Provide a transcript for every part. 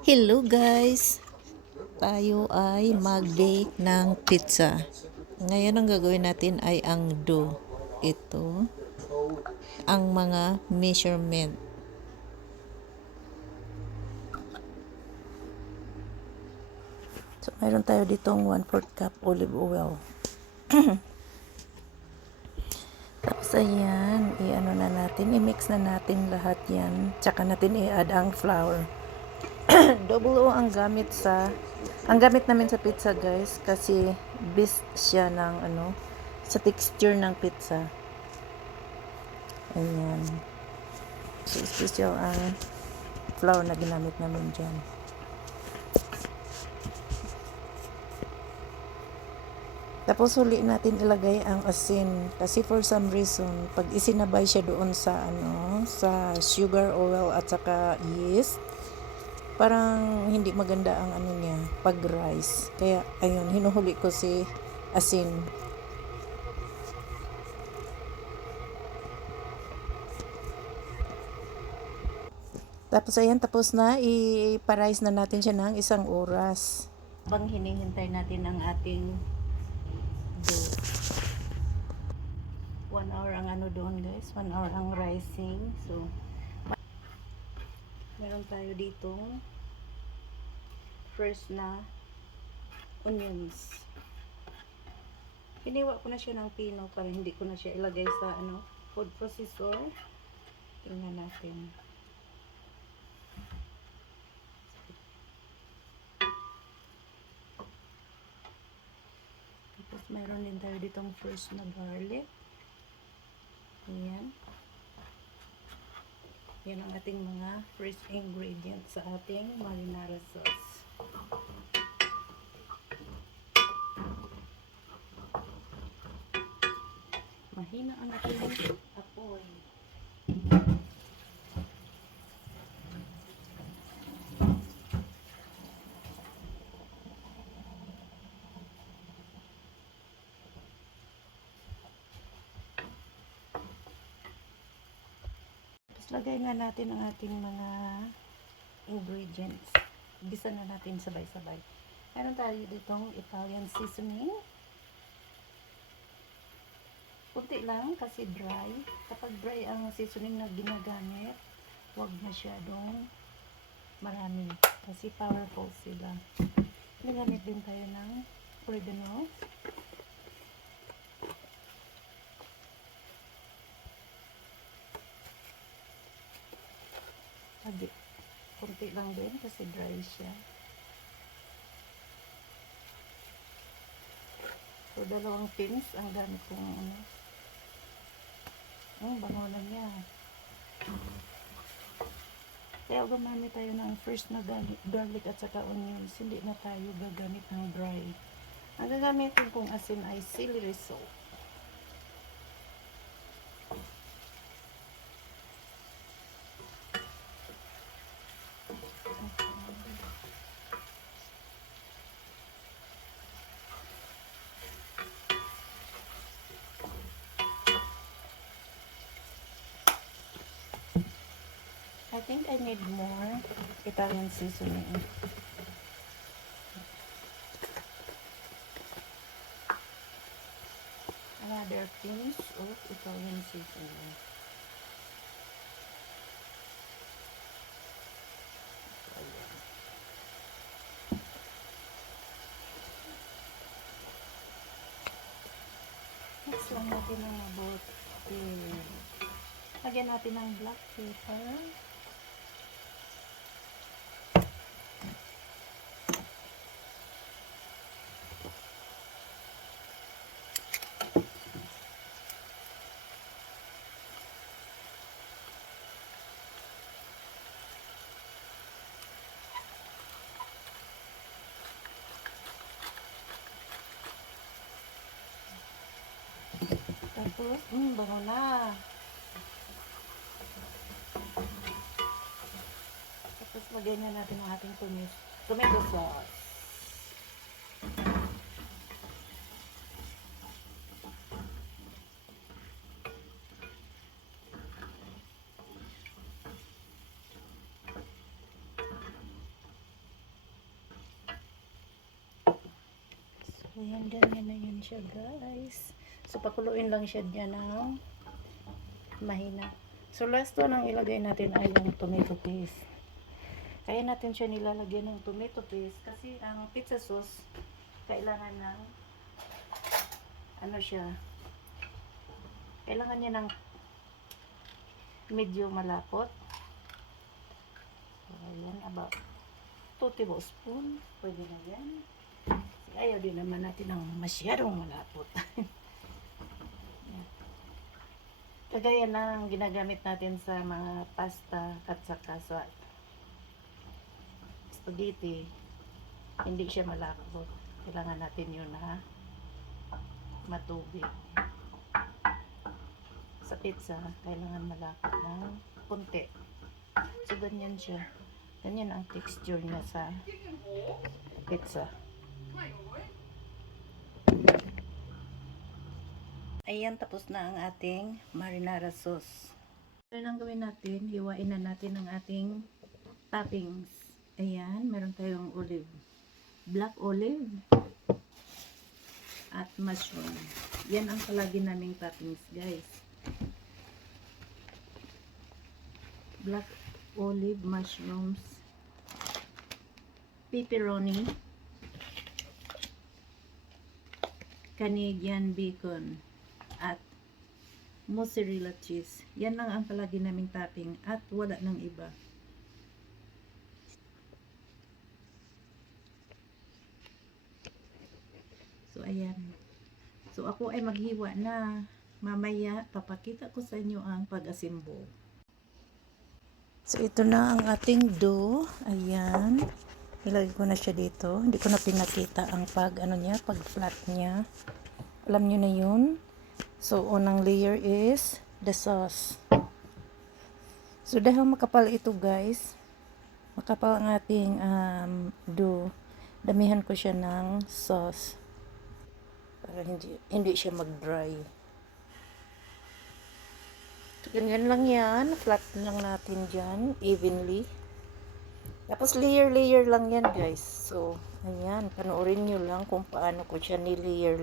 Hello guys! Tayo ay mag-bake ng pizza. Ngayon ang gagawin natin ay ang dough. Ito ang mga measurement. So mayroon tayo ditong 1/4 cup olive oil. Tapos ayan, i-ano na natin, i-mix na natin lahat yan. Tsaka natin i-add ang flour. Double O ang gamit namin sa pizza guys kasi best siya ng sa texture ng pizza. Ayan. So special ang flour na ginamit namin dyan. Tapos huli natin ilagay ang asin kasi for some reason pag isinabay siya doon sa sa sugar oil at saka yeast, parang hindi maganda ang niya pag rice. Kaya ayun, hinuhuli ko si asin. Tapos ayan, tapos na, i-rice na natin siya ng 1 oras. Bang hinihintay natin ang ating dough. 1 hour ang doon guys, 1 hour ang rising. So meron tayo dito fresh na onions. Hiniwa ko na siya ng pino para hindi ko na siya ilagay sa food processor. Tingnan natin. Tapos mayroon din tayo ditong fresh na garlic. Ayan. Yan ang ating mga fresh ingredients sa ating marinara sauce. Mahina ang ating apoy. Lagay nga natin ang ating mga ingredients. Gisa na natin sabay-sabay. Meron tayo ditong Italian seasoning. Kunti lang kasi dry. Kapag dry ang seasoning na ginagamit, huwag masyadong marami kasi powerful sila. Nagamit din tayo ng oregano. Kunti lang din kasi dry siya. So, 2 pins ang gamit kong bango na niya. Kaya gumamit tayo ng first na garlic at saka onions. Hindi na tayo gagamit ng dry. Ang gagamitin kong asin ay celery salt. I think I need more Italian seasoning. Another pinch of Italian seasoning. Mix lang natin ng mabuti. Lagyan natin ng black pepper. Tapos, bango na. Tapos, lagyan na natin ang ating tomato sauce. Ayan, ganyan na yun siya, guys. So, pakuluin lang siya dyan ng mahina. So, last one ang ilagay natin ay yung tomato paste. Kaya natin siya nilalagyan ng tomato paste kasi ang pizza sauce kailangan ng ano siya, kailangan niya ng medyo malapot. So, ayan, about 2 tablespoon. Pwede na yan. Ayaw din naman natin ng masyadong malapot. Kagaya ng ginagamit natin sa mga pasta at saka sa spaghetti, hindi siya malapot. Kailangan natin yun na matubig. Sa pizza, kailangan malapot ng konti. So, ganyan siya. Ganyan ang texture niya sa pizza. Ayan, tapos na ang ating marinara sauce. Ano ang gawin natin? Hiwain na natin ang ating toppings. Ayan, meron tayong olive. Black olive at mushroom. Yan ang palagi naming toppings, guys. Black olive, mushrooms, pepperoni, Canadian bacon, at mozzarella cheese. Yan lang ang palagi naming topping at wala nang iba. So, ayan. So, ako ay maghiwa na. Mamaya, papakita ko sa inyo ang pag-asimbo. So, ito na ang ating dough. Ayan. Ilagay ko na siya dito. Hindi ko na pinakita ang pag-flat niya. Alam nyo na yun. So, unang layer is the sauce. So, dahil makapal ito, guys. Makapal ang ating dough. Damihan ko siya ng sauce. Para hindi siya mag-dry. So, ganyan lang yan. Flat lang natin dyan. Evenly. Tapos layer lang yan, guys. So, ayan. Panoorin nyo lang kung paano ko siya ni-layer.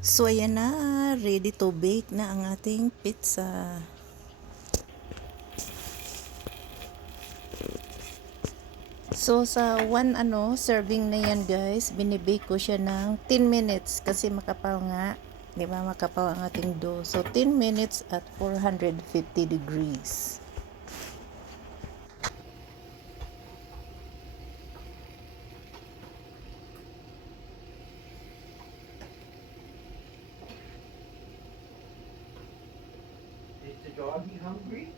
So, ayan na. Ready to bake na ang ating pizza. So, sa one serving na yan guys, binibake ko siya ng 10 minutes kasi makapal nga. Di ba makapal ang ating dough. So, 10 minutes at 450 degrees. Is the doggy hungry?